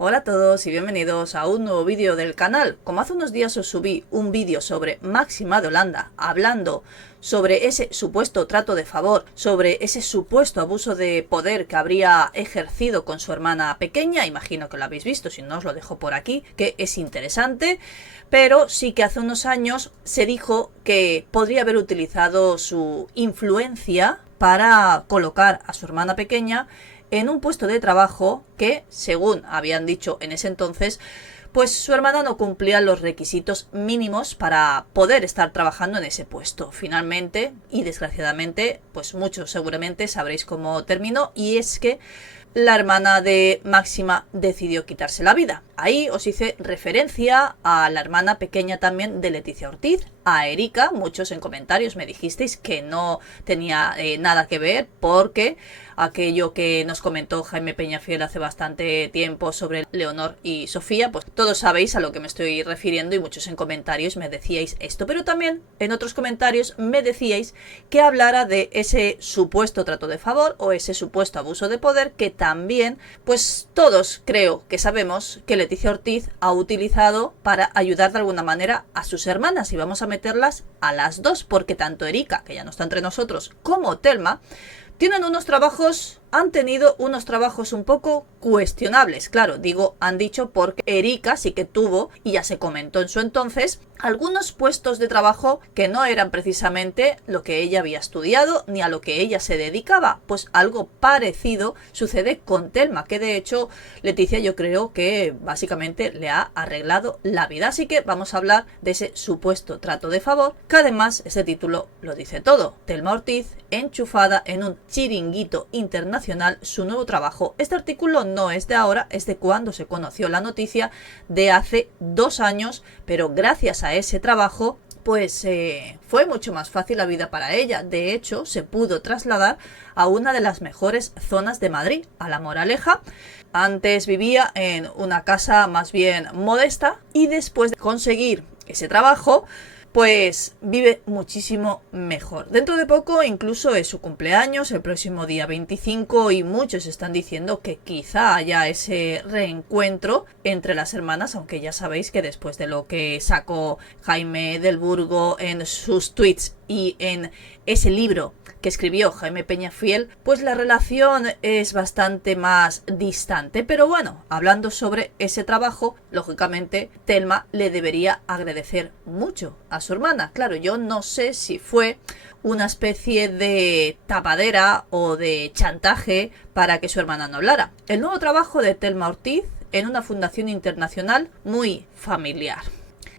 Hola a todos y bienvenidos a un nuevo vídeo del canal. Como hace unos días os subí un vídeo sobre Máxima de Holanda hablando sobre ese supuesto trato de favor, sobre ese supuesto abuso de poder que habría ejercido con su hermana pequeña, imagino que lo habéis visto, si no os lo dejo por aquí, que es interesante, pero sí que hace unos años se dijo que podría haber utilizado su influencia para colocar a su hermana pequeña en un puesto de trabajo que, según habían dicho en ese entonces, pues su hermana no cumplía los requisitos mínimos para poder estar trabajando en ese puesto. Finalmente, y desgraciadamente, pues muchos seguramente sabréis cómo terminó, y es que la hermana de Máxima decidió quitarse la vida. Ahí os hice referencia a la hermana pequeña también de Leticia Ortiz, a Erika. Muchos en comentarios me dijisteis que no tenía nada que ver, porque aquello que nos comentó Jaime Peñafiel hace bastante tiempo sobre Leonor y Sofía, pues todos sabéis a lo que me estoy refiriendo, y muchos en comentarios me decíais esto, pero también en otros comentarios me decíais que hablara de ese supuesto trato de favor o ese supuesto abuso de poder que también, pues todos creo que sabemos que Leticia Ortiz ha utilizado para ayudar de alguna manera a sus hermanas, y vamos a meterlas a las dos, porque tanto Erika, que ya no está entre nosotros, como Telma han tenido unos trabajos un poco cuestionables. Claro, digo han dicho porque Erika sí que tuvo, y ya se comentó en su entonces, algunos puestos de trabajo que no eran precisamente lo que ella había estudiado ni a lo que ella se dedicaba. Pues algo parecido sucede con Telma, que de hecho Leticia yo creo que básicamente le ha arreglado la vida. Así que vamos a hablar de ese supuesto trato de favor, que además este título lo dice todo. Telma Ortiz enchufada en un chiringuito internacional, su nuevo trabajo. Este artículo no es de ahora, es de cuando se conoció la noticia, de hace 2 años, pero gracias a ese trabajo pues fue mucho más fácil la vida para ella. De hecho, se pudo trasladar a una de las mejores zonas de Madrid, a La Moraleja. Antes vivía en una casa más bien modesta, y después de conseguir ese trabajo pues vive muchísimo mejor. Dentro de poco incluso es su cumpleaños, el próximo día 25, y muchos están diciendo que quizá haya ese reencuentro entre las hermanas, aunque ya sabéis que después de lo que sacó Jaime del Burgo en sus tweets y en ese libro que escribió Jaime Peñafiel, pues la relación es bastante más distante. Pero bueno, hablando sobre ese trabajo, lógicamente Telma le debería agradecer mucho a su hermana. Claro, yo no sé si fue una especie de tapadera o de chantaje para que su hermana no hablara. El nuevo trabajo de Telma Ortiz en una fundación internacional muy familiar.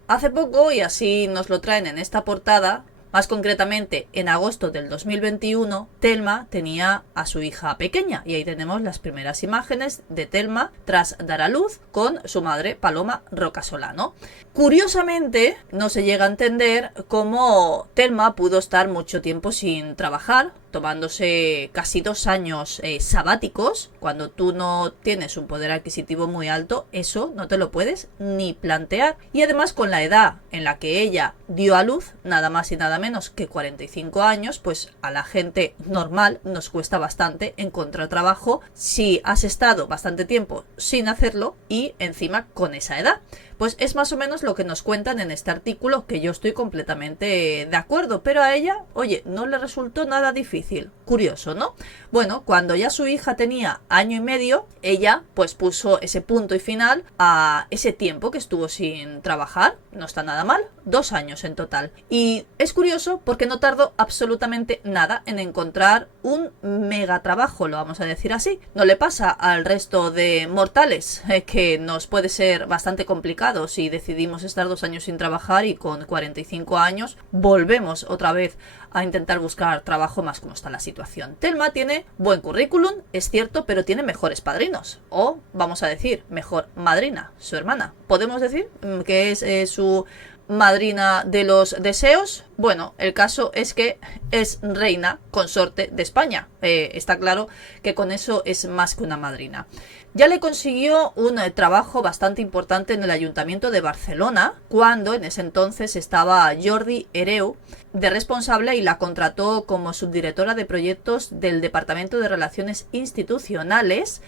Hace poco, y así nos lo traen en esta portada, más concretamente, en agosto del 2021, Telma tenía a su hija pequeña, y ahí tenemos las primeras imágenes de Telma tras dar a luz con su madre Paloma Rocasolano. Curiosamente, no se llega a entender cómo Telma pudo estar mucho tiempo sin trabajar, tomándose casi 2 años sabáticos. Cuando tú no tienes un poder adquisitivo muy alto, eso no te lo puedes ni plantear. Y además, con la edad en la que ella dio a luz, nada más y nada menos que 45 años, pues a la gente normal nos cuesta bastante encontrar trabajo si has estado bastante tiempo sin hacerlo, y encima con esa edad. Pues es más o menos lo que nos cuentan en este artículo, que yo estoy completamente de acuerdo, pero a ella, oye, no le resultó nada difícil. Curioso, ¿no? Bueno, cuando ya su hija tenía 1 año y medio, ella pues puso ese punto y final a ese tiempo que estuvo sin trabajar. No está nada mal, 2 años en total. Y es curioso porque no tardó absolutamente nada en encontrar un mega trabajo, lo vamos a decir así. No le pasa al resto de mortales, que nos puede ser bastante complicado si decidimos estar 2 años sin trabajar y con 45 años volvemos otra vez a intentar buscar trabajo, más como está la situación. Telma tiene buen currículum, es cierto, pero tiene mejores padrinos, o vamos a decir, mejor madrina, su hermana. ¿Podemos decir que es su madrina de los deseos? Bueno, el caso es que es reina consorte de España. Está claro que con eso es más que una madrina. Ya le consiguió un trabajo bastante importante en el Ayuntamiento de Barcelona, cuando en ese entonces estaba Jordi Hereu de responsable, y la contrató como subdirectora de proyectos del Departamento de Relaciones Institucionales.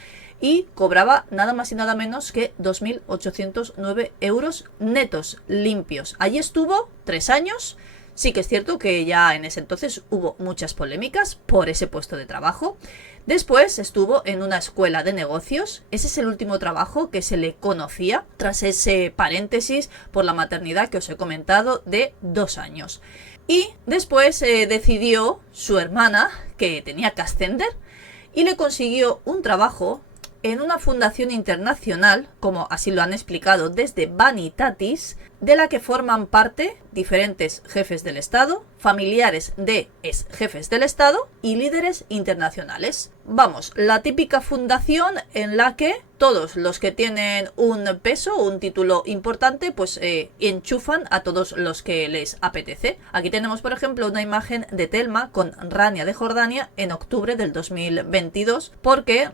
y cobraba nada más y nada menos que 2.809 euros netos limpios. Allí estuvo 3 años. Sí que es cierto que ya en ese entonces hubo muchas polémicas por ese puesto de trabajo. Después estuvo en una escuela de negocios. Ese es el último trabajo que se le conocía tras ese paréntesis por la maternidad que os he comentado de 2 años. Y después decidió su hermana que tenía que ascender y le consiguió un trabajo en una fundación internacional, como así lo han explicado desde Vanitatis, de la que forman parte diferentes jefes del Estado, familiares de ex jefes del Estado y líderes internacionales. Vamos, la típica fundación en la que todos los que tienen un peso, un título importante, pues enchufan a todos los que les apetece. Aquí tenemos, por ejemplo, una imagen de Telma con Rania de Jordania en octubre del 2022 porque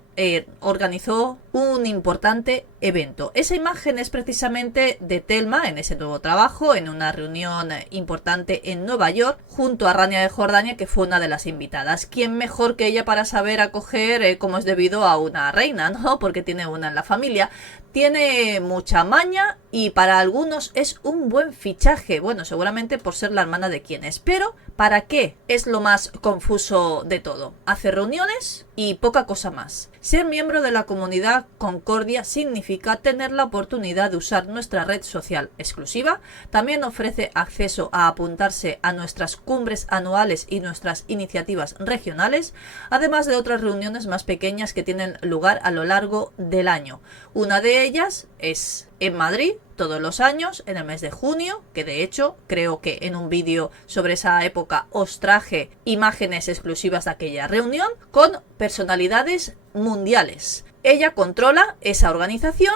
organizó un importante evento. Esa imagen es precisamente de Telma en ese nuevo trabajo, en una reunión importante en Nueva York, junto a Rania de Jordania, que fue una de las invitadas. ¿Quién mejor que ella para saber acoger como es debido a una reina, ¿no? Porque tiene una en la familia. Tiene mucha maña y para algunos es un buen fichaje. Bueno, seguramente por ser la hermana de quien es. Pero, ¿para qué? Es lo más confuso de todo. Hace reuniones y poca cosa más. Ser miembro de la comunidad Concordia significa tener la oportunidad de usar nuestra red social exclusiva. También ofrece acceso a apuntarse a nuestras cumbres anuales y nuestras iniciativas regionales, además de otras reuniones más pequeñas que tienen lugar a lo largo del año. Una de ellas es en Madrid, todos los años, en el mes de junio, que de hecho creo que en un vídeo sobre esa época os traje imágenes exclusivas de aquella reunión con personalidades mundiales. Ella controla esa organización.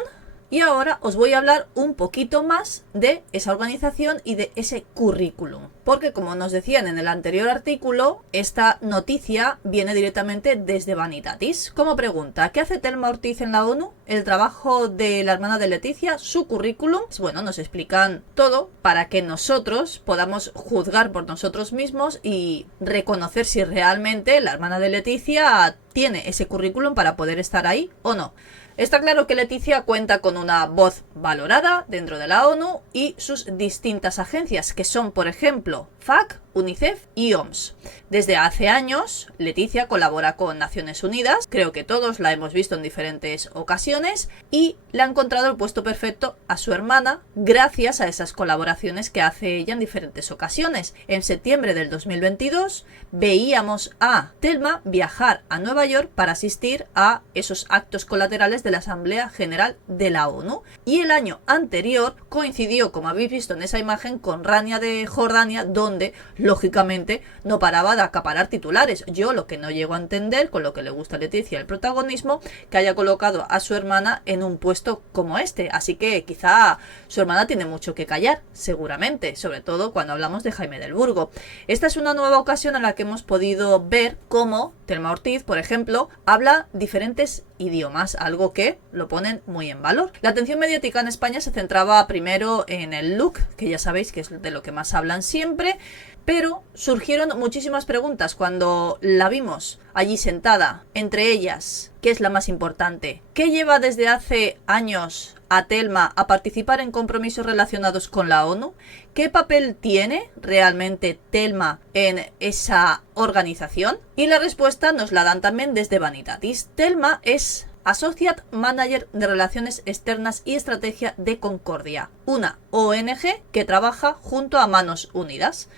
Y ahora os voy a hablar un poquito más de esa organización y de ese currículum. Porque como nos decían en el anterior artículo, esta noticia viene directamente desde Vanitatis. Como pregunta, ¿qué hace Telma Ortiz en la ONU? El trabajo de la hermana de Leticia, su currículum. Bueno, nos explican todo para que nosotros podamos juzgar por nosotros mismos y reconocer si realmente la hermana de Leticia tiene ese currículum para poder estar ahí o no. Está claro que Leticia cuenta con una voz valorada dentro de la ONU y sus distintas agencias, que son, por ejemplo, FAC, UNICEF y OMS. Desde hace años, Leticia colabora con Naciones Unidas, creo que todos la hemos visto en diferentes ocasiones, y le ha encontrado el puesto perfecto a su hermana gracias a esas colaboraciones que hace ella en diferentes ocasiones. En septiembre del 2022 veíamos a Telma viajar a Nueva York para asistir a esos actos colaterales de la Asamblea General de la ONU, y el año anterior coincidió, como habéis visto en esa imagen, con Rania de Jordania, donde lógicamente no paraba de acaparar titulares. Yo lo que no llego a entender, con lo que le gusta a Leticia el protagonismo, que haya colocado a su hermana en un puesto como este. Así que quizá su hermana tiene mucho que callar, seguramente, sobre todo cuando hablamos de Jaime del Burgo. Esta es una nueva ocasión en la que hemos podido ver cómo Telma Ortiz, por ejemplo, habla diferentes idiomas, algo que lo ponen muy en valor. La atención mediática en España se centraba primero en el look, que ya sabéis que es de lo que más hablan siempre, pero surgieron muchísimas preguntas cuando la vimos allí sentada. Entre ellas, ¿qué es la más importante? ¿Qué lleva desde hace años a Telma a participar en compromisos relacionados con la ONU? ¿Qué papel tiene realmente Telma en esa organización? Y la respuesta nos la dan también desde Vanitatis. Telma es Associate Manager de Relaciones Externas y Estrategia de Concordia, una ONG que trabaja junto a Manos Unidas.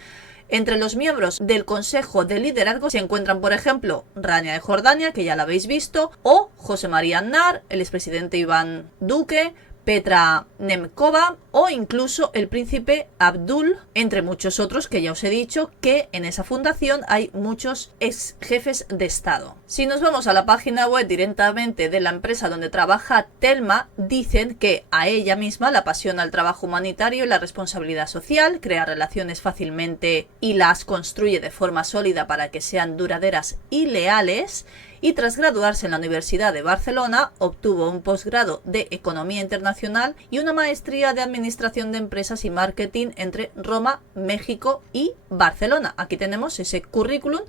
Entre los miembros del Consejo de Liderazgo se encuentran, por ejemplo, Rania de Jordania, que ya la habéis visto, o José María Aznar, el expresidente Iván Duque, Petra Nemkova o incluso el príncipe Abdul, entre muchos otros que ya os he dicho que en esa fundación hay muchos ex jefes de Estado. Si nos vamos a la página web directamente de la empresa donde trabaja Telma, dicen que a ella misma la apasiona el trabajo humanitario y la responsabilidad social, crea relaciones fácilmente y las construye de forma sólida para que sean duraderas y leales. Y tras graduarse en la Universidad de Barcelona, obtuvo un posgrado de Economía Internacional y una maestría de Administración de Empresas y Marketing entre Roma, México y Barcelona. Aquí tenemos ese currículum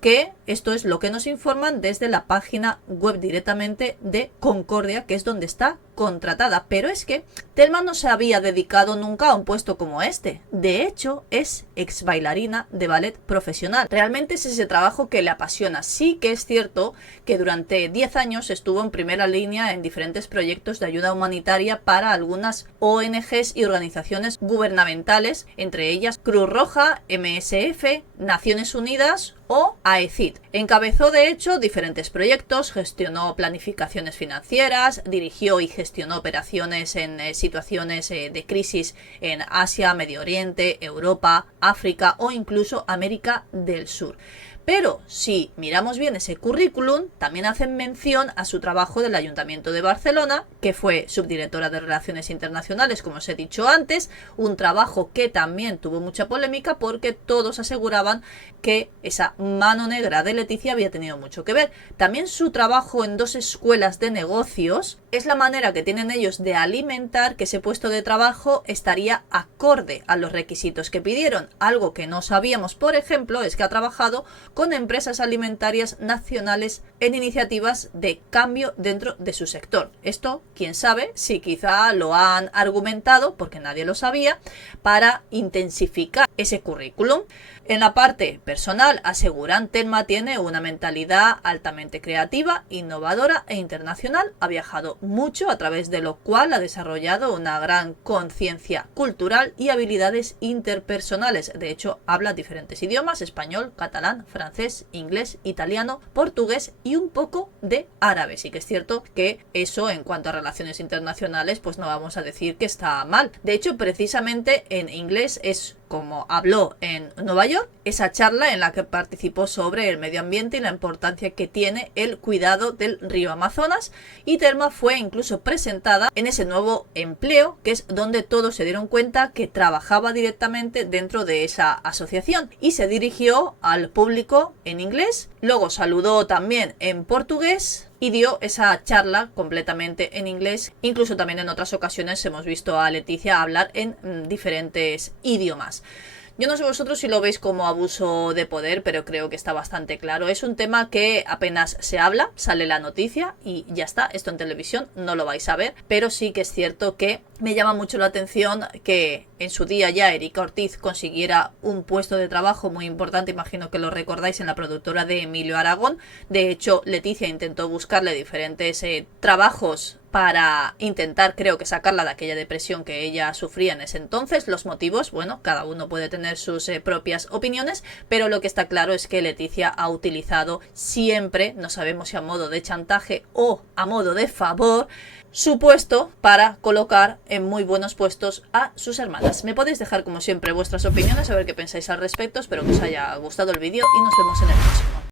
que esto es lo que nos informan desde la página web directamente de Concordia, que es donde está contratada. Pero es que Thelma no se había dedicado nunca a un puesto como este. De hecho, es ex bailarina de ballet profesional. Realmente es ese trabajo que le apasiona. Sí que es cierto que durante 10 años estuvo en primera línea en diferentes proyectos de ayuda humanitaria para algunas ONGs y organizaciones gubernamentales, entre ellas Cruz Roja, MSF, Naciones Unidas o AECID. Encabezó de hecho diferentes proyectos, gestionó planificaciones financieras, dirigió y gestionó operaciones en situaciones de crisis en Asia, Medio Oriente, Europa, África o incluso América del Sur. Pero si miramos bien ese currículum, también hacen mención a su trabajo del Ayuntamiento de Barcelona, que fue subdirectora de Relaciones Internacionales, como os he dicho antes, un trabajo que también tuvo mucha polémica porque todos aseguraban que esa mano negra de Leticia había tenido mucho que ver. También su trabajo en 2 escuelas de negocios es la manera que tienen ellos de alimentar que ese puesto de trabajo estaría acorde a los requisitos que pidieron. Algo que no sabíamos, por ejemplo, es que ha trabajado con empresas alimentarias nacionales en iniciativas de cambio dentro de su sector. Esto, quién sabe, si quizá lo han argumentado, porque nadie lo sabía, para intensificar ese currículum. En la parte personal, aseguran, Thelma tiene una mentalidad altamente creativa, innovadora e internacional. Ha viajado mucho, a través de lo cual ha desarrollado una gran conciencia cultural y habilidades interpersonales. De hecho, habla diferentes idiomas: español, catalán, francés, inglés, italiano, portugués y un poco de árabe. Sí que es cierto que eso, en cuanto a relaciones internacionales, pues no vamos a decir que está mal. De hecho, precisamente en inglés es como habló en Nueva York, esa charla en la que participó sobre el medio ambiente y la importancia que tiene el cuidado del río Amazonas, y Thelma fue incluso presentada en ese nuevo empleo, que es donde todos se dieron cuenta que trabajaba directamente dentro de esa asociación, y se dirigió al público en inglés, luego saludó también en portugués y dio esa charla completamente en inglés. Incluso también en otras ocasiones hemos visto a Leticia hablar en diferentes idiomas. Yo no sé vosotros si lo veis como abuso de poder, pero creo que está bastante claro. Es un tema que apenas se habla, sale la noticia y ya está. Esto en televisión no lo vais a ver, pero sí que es cierto que me llama mucho la atención que en su día ya Erika Ortiz consiguiera un puesto de trabajo muy importante. Imagino que lo recordáis, en la productora de Emilio Aragón. De hecho, Leticia intentó buscarle diferentes trabajos para intentar, creo que, sacarla de aquella depresión que ella sufría en ese entonces. Los motivos, bueno, cada uno puede tener sus propias opiniones, pero lo que está claro es que Leticia ha utilizado siempre, no sabemos si a modo de chantaje o a modo de favor, su puesto para colocar en muy buenos puestos a sus hermanas. Me podéis dejar como siempre vuestras opiniones, a ver qué pensáis al respecto. Espero que os haya gustado el vídeo y nos vemos en el próximo.